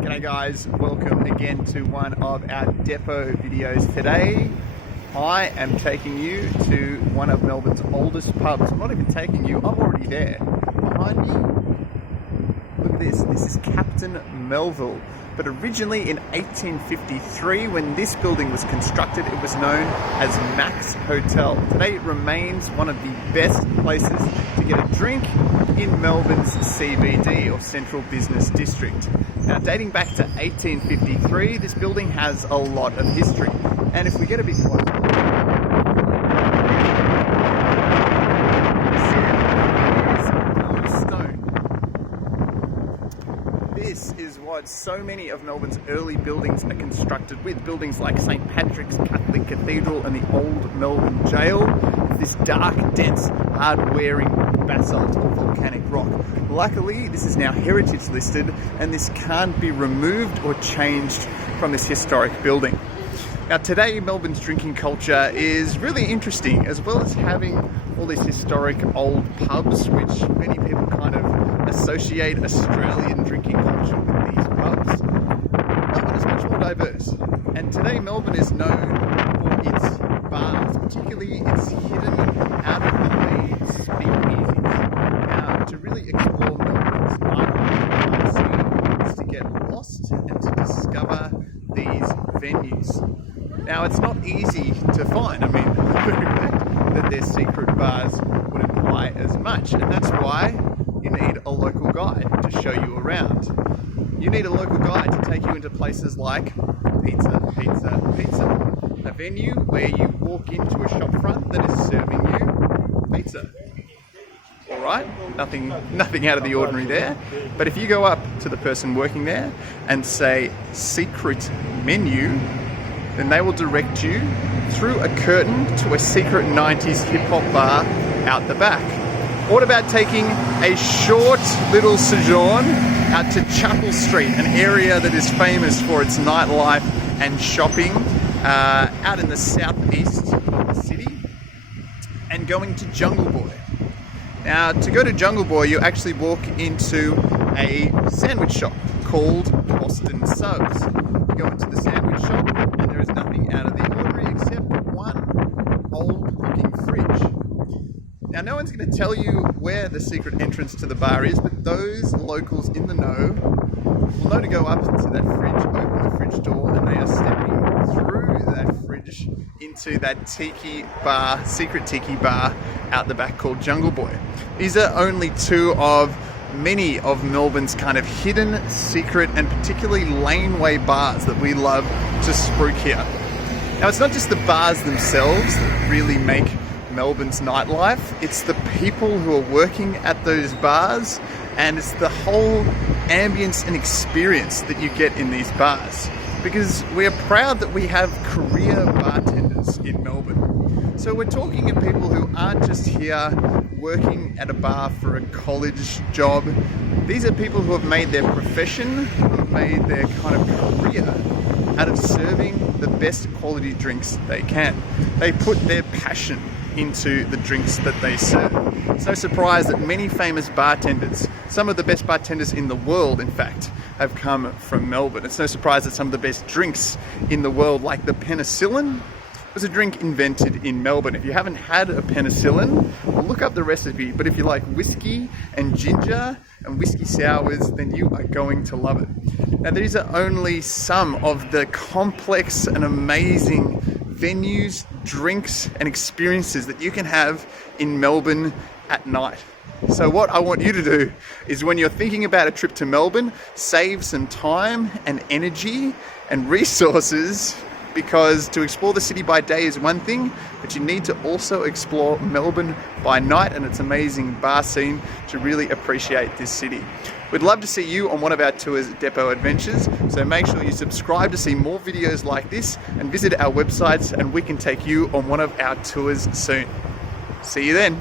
G'day guys, welcome again to one of our depot videos. Today I am taking you to one of Melbourne's oldest pubs. I'm not even taking you, I'm already there. Behind me, look at this is Captain Melville. But originally in 1853, when this building was constructed, it was known as Mac's Hotel. Today it remains one of the best places to get a drink in Melbourne's CBD, or Central Business District. Now, dating back to 1853, this building has a lot of history. And if we get a bit closer, this is what so many of Melbourne's early buildings are constructed with. Buildings like St. Patrick's Catholic Cathedral and the old Melbourne Jail. This dark, dense, hard-wearing basalt or volcanic rock. Luckily, this is now heritage listed and this can't be removed or changed from this historic building. Now today, Melbourne's drinking culture is really interesting, as well as having all these historic old pubs, which many people kind of associate Australian drinking culture with these pubs. Melbourne is much more diverse, and today Melbourne is known for its bars, particularly its hidden, out-of-the-way speakeasies. Now, to really explore Melbourne's nightlife scene is to get lost and to discover these venues. Now, it's not easy to find. I mean, that they're secret bars would imply as much, and that's why you need a local guide to show you around. You need a local guide to take you into places like Pizza, Pizza, Pizza, a venue where you walk into a shop front that is serving you pizza. All right, nothing out of the ordinary there. But if you go up to the person working there and say secret menu, then they will direct you through a curtain to a secret 90s hip-hop bar out the back. What about taking a short little sojourn out to Chapel Street, an area that is famous for its nightlife and shopping out in the southeast of the city, and going to Jungle Boy. Now, to go to Jungle Boy, you actually walk into a sandwich shop called Boston Subs. You go into the sandwich shop and there is nothing out of the ordinary except one old-looking fridge. Now, no one's going to tell you where the secret entrance to the bar is, but those locals in the know will know to go up to that fridge, open the fridge door, and they are stepping through that fridge into that tiki bar, secret tiki bar out the back called Jungle Boy. These are only two of many of Melbourne's kind of hidden, secret, and particularly laneway bars that we love to spruik here. Now, it's not just the bars themselves that really make Melbourne's nightlife, it's the people who are working at those bars, and it's the whole ambience and experience that you get in these bars. Because we are proud that we have career bartenders in Melbourne. So we're talking to people who aren't just here working at a bar for a college job. These are people who have made their profession, who have made their kind of career out of serving the best quality drinks they can. They put their passion into the drinks that they serve. It's no surprise that many famous bartenders, some of the best bartenders in the world, in fact, have come from Melbourne. It's no surprise that some of the best drinks in the world, like the penicillin, was a drink invented in Melbourne. If you haven't had a penicillin, well, look up the recipe. But if you like whiskey and ginger and whiskey sours, then you are going to love it. Now, these are only some of the complex and amazing venues, drinks, and experiences that you can have in Melbourne at night. So what I want you to do is, when you're thinking about a trip to Melbourne, save some time and energy and resources, because to explore the city by day is one thing, but you need to also explore Melbourne by night and its amazing bar scene to really appreciate this city. We'd love to see you on one of our tours depot adventures, so make sure you subscribe to see more videos like this and visit our websites, and we can take you on one of our tours soon. See you then.